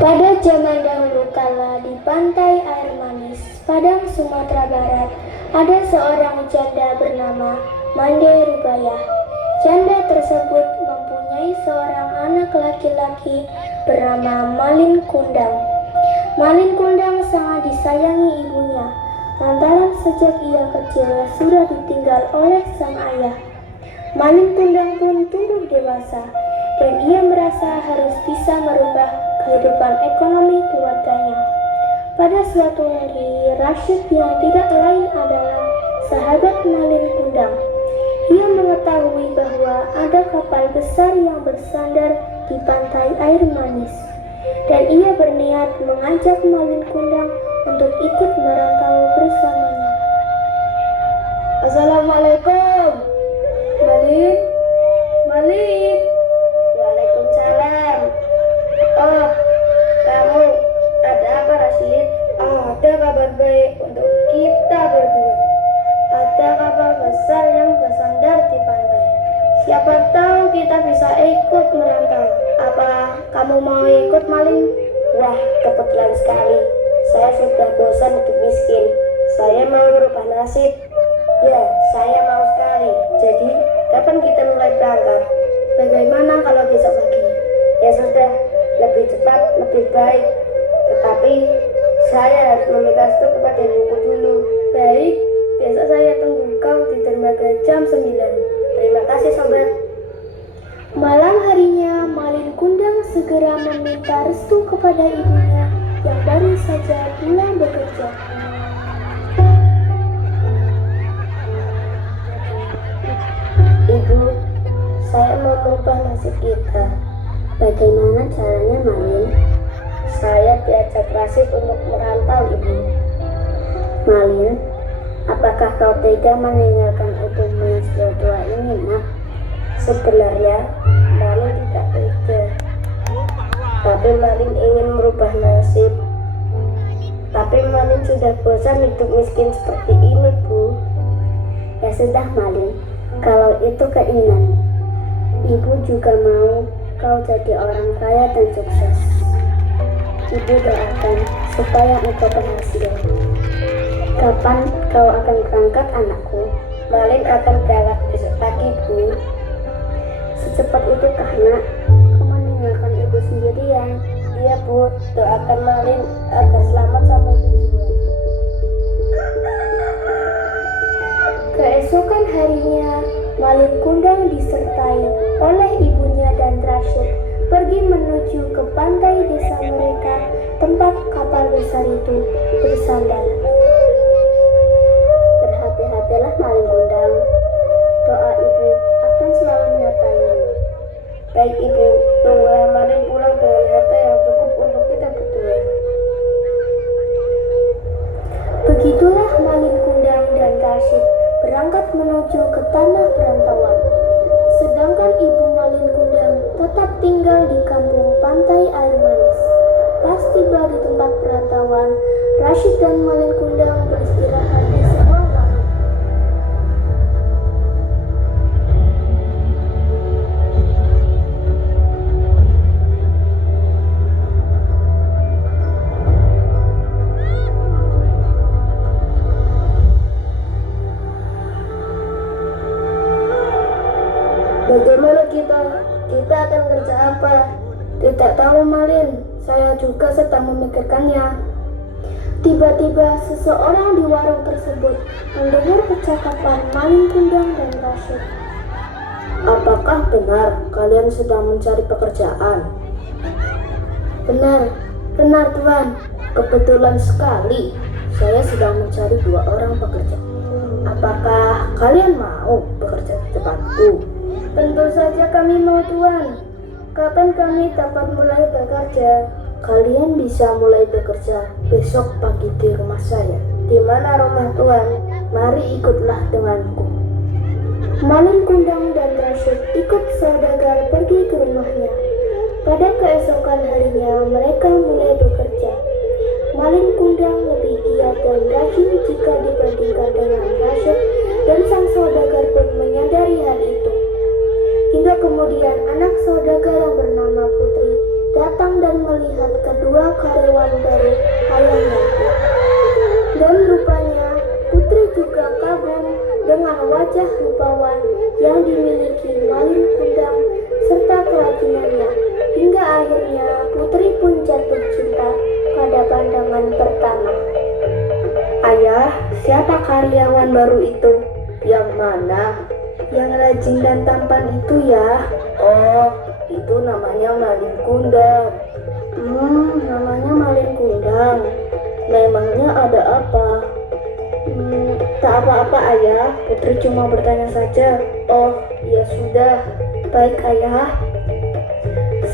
Pada zaman dahulu kala di pantai air manis, Padang, Sumatera Barat, ada seorang janda bernama Mande Rubayah. Janda tersebut mempunyai seorang anak laki-laki bernama Malin Kundang. Malin Kundang sangat disayangi ibunya, lantaran sejak ia kecil sudah ditinggal oleh sang ayah. Malin Kundang pun tumbuh dewasa, dan ia merasa harus bisa merubah kehidupan ekonomi keluarganya. Pada suatu hari, Rashid yang tidak lain adalah sahabat Malin Kundang. Ia mengetahui bahwa ada kapal besar yang bersandar di pantai air manis, dan ia berniat mengajak Malin Kundang untuk ikut merantau bersamanya. Assalamualaikum, Malin. Malin. Waalaikumsalam. Oh, kamu ada apa, Rashid? Ada kabar baik untuk kita berdua. Ada kapal besar yang bersandar di pantai. Siapa tahu kita bisa ikut merantau. Apa kamu mau ikut, Malin? Wah, kebetulan sekali. Saya sudah bosan hidup miskin. Saya mau merubah nasib. Ya, saya mau sekali. Jadi, kapan kita mulai berangkat? Bagaimana kalau besok pagi? Ya sudah, lebih cepat, lebih baik. Tetapi, saya harus meminta restu kepada ibuku dulu. Baik, besok saya tunggu kau di dermaga jam 9. Terima kasih, sobat. Malam harinya, Malin Kundang segera meminta restu kepada ibunya yang baru saja pulang bekerja. Ibu, saya mau merubah nasib kita. Bagaimana caranya, Malin? Saya diajak Rashid untuk merantau, Ibu. Malin, apakah kau tega meninggalkan ibumu yang sudah tua ini, Mak? Sebenarnya, Malin tidak tega. Tapi Malin ingin merubah nasib. Tapi Malin sudah bosan hidup miskin seperti ini, Bu. Ya sudah, Malin. Kalau itu keinginanmu, Ibu juga mau kau jadi orang kaya dan sukses. Ibu doakan supaya engkau berhasil. Kapan kau akan berangkat, anakku? Malin akan berangkat besok pagi, Bu. Secepat itu karena kau meninggalkan ibu sendirian. Iya, Bu. Doakan Malin agar selamat sampai tujuan. Keesokan harinya, Malin Kundang disertai oleh ibunya dan Rashid pergi menuju ke pantai desa mereka tempat kapal besar itu bersandar. Berhati-hatilah, Malin Kundang. Doa ibu akan selalu menyertaimu. Baik, Ibu. Tunggulah Malin pulang dengan harta yang cukup untuk kita berdua. Begitulah Malin Kundang dan Rashid berangkat menuju ke tanah perantauan. Sedangkan ibu Malin Kundang tetap tinggal di kampung pantai air manis. Pas tiba di tempat perantauan, Rashid dan Malin Kundang beristirahat di sebuah warung. Bagaimana kita akan kerja apa? Tidak tahu, Malin. Saya juga sedang memikirkannya. Tiba-tiba seseorang di warung tersebut mendengar percakapan Malin Kundang dan Rashid. Apakah benar kalian sedang mencari pekerjaan? Benar Tuan. Kebetulan sekali saya sedang mencari 2 orang pekerja. Apakah kalian mau bekerja di tempatku? Tentu saja kami mau, Tuan. Kapan kami dapat mulai bekerja? Kalian bisa mulai bekerja besok pagi di rumah saya. Di mana rumah Tuan? Mari ikutlah denganku. Malin Kundang dan Rashid ikut saudagar pergi ke rumahnya. Pada keesokan harinya mereka mulai bekerja. Malin Kundang lebih giat dan rajin jika dibandingkan dengan Rashid, dan sang saudagar pun menyadari hal itu. Hingga kemudian anak saudagar yang bernama Putri datang dan melihat kedua karyawan baru ayahnya itu. Dan rupanya Putri juga kagum dengan wajah rupawan yang dimiliki Malin Kundang serta kerajinannya, hingga akhirnya Putri pun jatuh cinta pada pandangan pertama. Ayah, siapa karyawan baru itu? Yang mana? Yang rajin dan tampan itu ya? Oh, itu namanya Malin Kundang. Namanya Malin Kundang. Memangnya ada apa? Tak apa-apa ayah, Putri cuma bertanya saja. Oh, ya sudah. Baik ayah.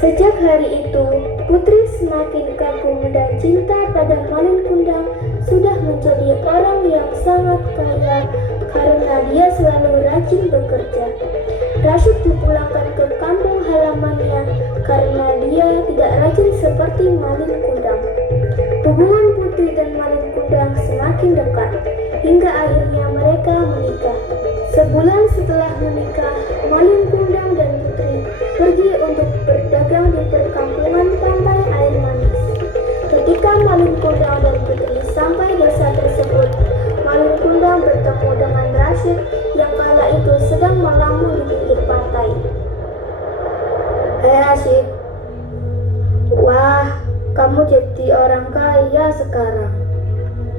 Sejak hari itu, Putri semakin kagum dan cinta pada Malin Kundang sudah menjadi orang yang sangat kaya karena dia selalu rajin bekerja. Rashid dipulangkan ke kampung halamannya karena dia tidak rajin seperti Malin Kundang. Hubungan Putri dan Malin Kundang semakin dekat hingga akhirnya mereka menikah. Sebulan setelah menikah, Malin Kundang dan Putri pergi untuk berdagang di perkampungan pantai air manis. Ketika Malin Kundang dan Putri sampai desa tersebut, Malin Kundang bertemu dengan Rashid yang kala itu sedang melamun di pinggir pantai. Hai Rashid. Wah, kamu jadi orang kaya sekarang.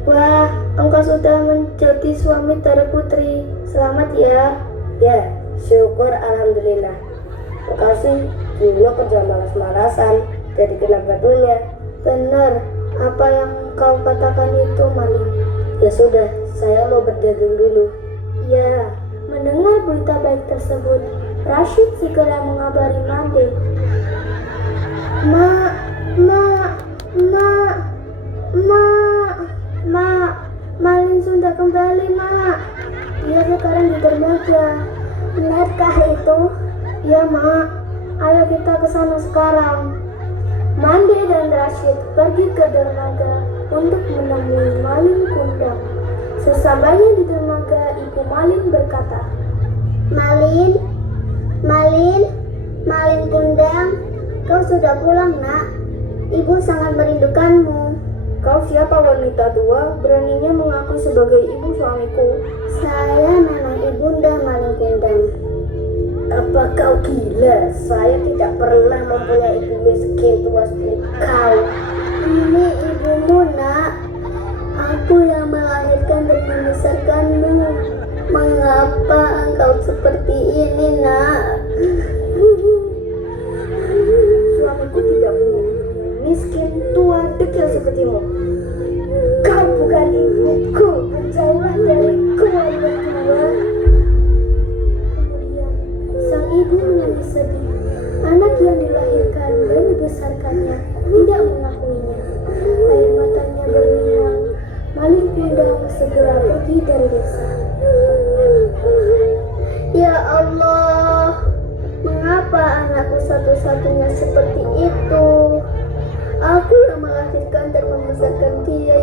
Wah, engkau sudah menjadi suami dari Putri. Selamat ya. Ya, syukur alhamdulillah. Engkau sih dulu kerja malas-malasan, jadi kena batunya. Benar, apa yang kau katakan itu Malin? Ya sudah, saya mau berdagang dulu. Ya, mendengar berita baik tersebut, Rashid segera mengabari Mande. Malin sudah kembali, Mak. Dia sekarang di dermaga. Benarkah itu? Ya, Mak. Ayo kita ke sana sekarang. Mande dan Rashid pergi ke dermaga untuk menemui Malin Kundang. Sesampainya di dermaga, Ibu Malin berkata, Malin Kundang, kau sudah pulang nak. Ibu sangat merindukanmu. Kau siapa wanita tua beraninya mengaku sebagai ibu suamiku? Saya memang ibunda Malin Kundang. Apa kau gila? Saya tidak pernah mempunyai ibu miskin tua seperti kau. Ini ibumu nak. Aku yang melahirkan dan membesarkanmu. Mengapa engkau seperti ini nak? Suamiku tidak punya ibu miskin tua dekil sepertimu. Kau bukan ibuku, jauhlah dariku wanita tua. kemudian sang ibu menangis sedih. Anak yang dilahirkan dan dibesarkannya tidak mengakuinya. Air matanya berlinang. Malin Kundang segera pergi dari desa. Ya Allah, mengapa anakku satu-satunya seperti itu? Aku yang melahirkan dan membesarkan dia